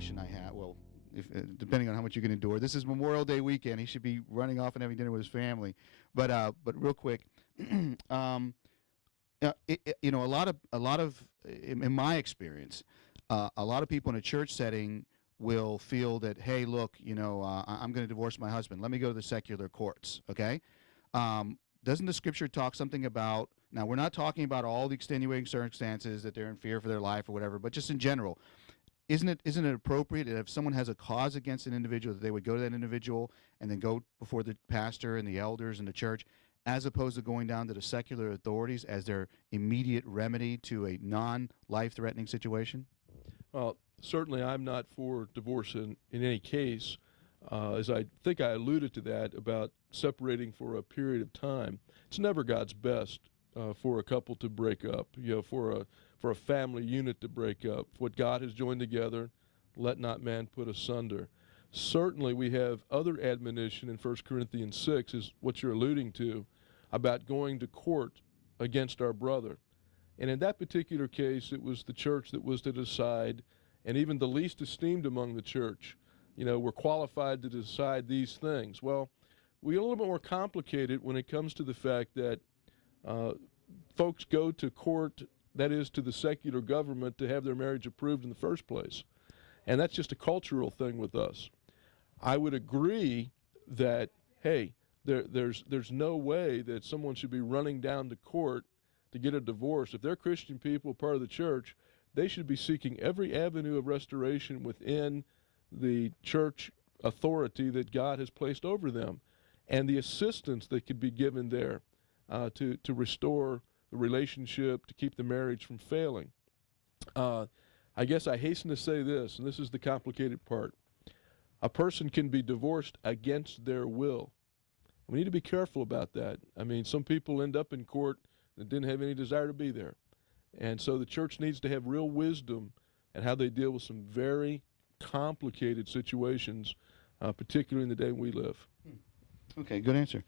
question I have. Well, if, depending on how much you can endure. This is Memorial Day weekend. He should be running off and having dinner with his family. But real quick, a lot of, in my experience, a lot of people in a church setting will feel that, hey, look, I'm going to divorce my husband. Let me go to the secular courts. Okay. Doesn't the scripture talk something about, now we're not talking about all the extenuating circumstances that they're in fear for their life or whatever, but just in general, isn't it appropriate that if someone has a cause against an individual that they would go to that individual and then go before the pastor and the elders and the church, as opposed to going down to the secular authorities as their immediate remedy to a non-life-threatening situation? Well, certainly I'm not for divorce in any case, as I think I alluded to that about separating for a period of time. It's never God's best for a couple to break up, for a family unit to break up. What God has joined together, let not man put asunder. Certainly we have other admonition in 1 Corinthians 6, is what you're alluding to, about going to court against our brother. And in that particular case, it was the church that was to decide, and even the least esteemed among the church, were qualified to decide these things. Well, we get a little bit more complicated when it comes to the fact that folks go to court, that is to the secular government, to have their marriage approved in the first place. And that's just a cultural thing with us. I would agree that, hey, there's no way that someone should be running down to court to get a divorce. If they're Christian people, part of the church, they should be seeking every avenue of restoration within the church authority that God has placed over them, and the assistance that could be given there to restore the relationship, to keep the marriage from failing. I guess I hasten to say this, and this is the complicated part. A person can be divorced against their will. We need to be careful about that. I mean, some people end up in court that didn't have any desire to be there. And so the church needs to have real wisdom in how they deal with some very complicated situations, particularly in the day we live. Okay, good answer.